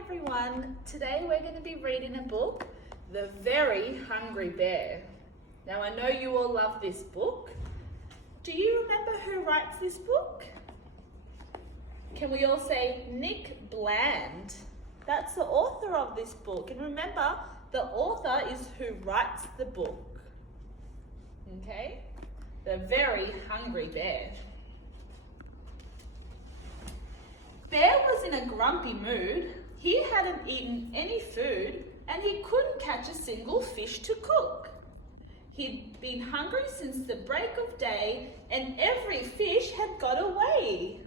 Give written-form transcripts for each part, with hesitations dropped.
everyone. Today we're going to be reading a book, The Very Hungry Bear. Now I know you all love this book. Do you remember who writes this book? Can we all say Nick Bland? That's the author of this book. And remember, the author is who writes the book. Okay? The Very Hungry Bear. Bear was in a grumpy mood. He hadn't eaten any food and he couldn't catch a single fish to cook. He'd been hungry since the break of day and every fish had got away.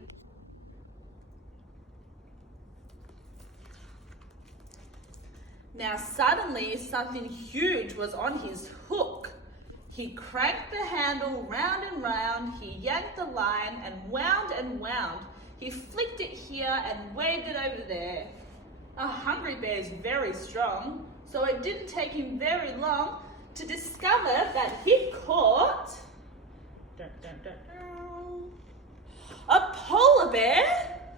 Now suddenly something huge was on his hook. He cranked the handle round and round, he yanked the line and wound and wound. He flicked it here and waved it over there. A hungry bear is very strong, so it didn't take him very long to discover that he caught a polar bear.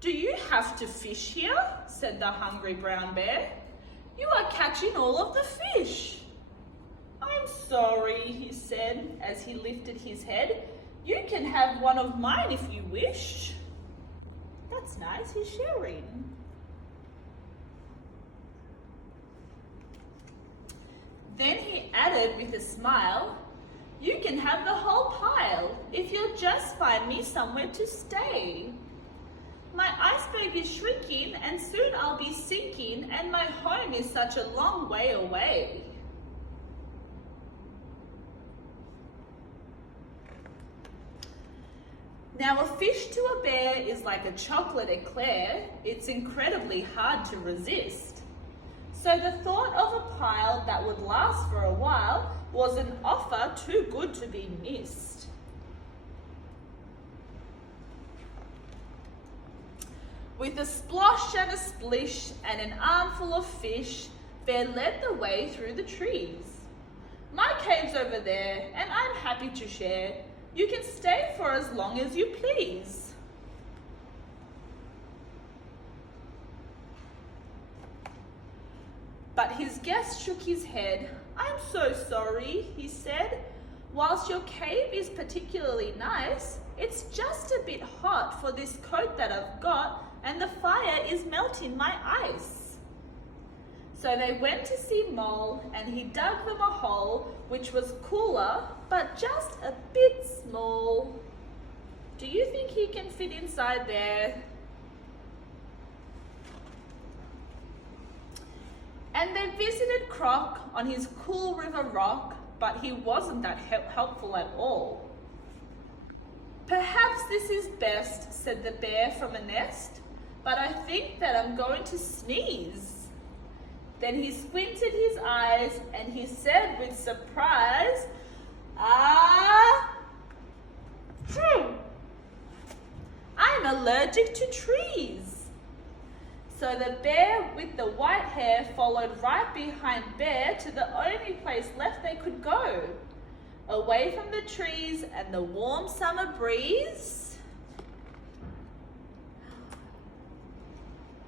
"Do you have to fish here?" said the hungry brown bear. "You are catching all of the fish." "I'm sorry," he said as he lifted his head. "You can have one of mine if you wish." That's nice, he's sharing. Then he added with a smile, "You can have the whole pile if you'll just find me somewhere to stay. My iceberg is shrinking and soon I'll be sinking and my home is such a long way away." Now a fish to a bear is like a chocolate eclair. It's incredibly hard to resist. So the thought of a pile that would last for a while was an offer too good to be missed. With a splosh and a splish and an armful of fish, Bear led the way through the trees. "My cave's over there and I'm happy to share. You can stay for as long as you please." But his guest shook his head. "I'm so sorry," he said. "Whilst your cave is particularly nice, it's just a bit hot for this coat that I've got and the fire is melting my ice." So they went to see Mole and he dug them a hole which was cooler but just a bit small. Do you think he can fit inside there? And they visited Croc on his cool river rock, but he wasn't that helpful at all. "Perhaps this is best," said the bear from a nest, "but I think that I'm going to sneeze." Then he squinted his eyes and he said with surprise, "I'm allergic to trees." So the bear with the white hair followed right behind Bear to the only place left they could go, away from the trees and the warm summer breeze,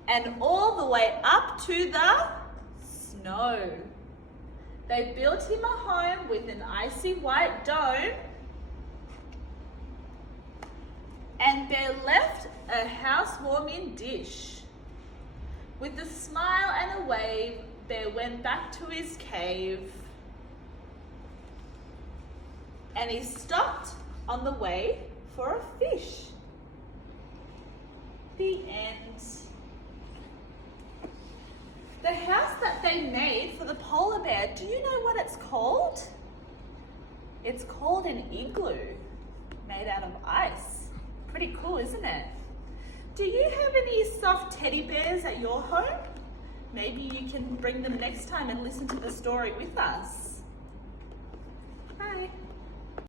and all the way up to the snow. They built him a home with an icy white dome, and Bear left a housewarming dish. With a smile and a wave, Bear went back to his cave. And he stopped on the way for a fish. The end. The house that they made for the polar bear, do you know what it's called? It's called an igloo, made out of ice. Pretty cool, isn't it? Do you have any soft teddy bears at your home? Maybe you can bring them next time and listen to the story with us.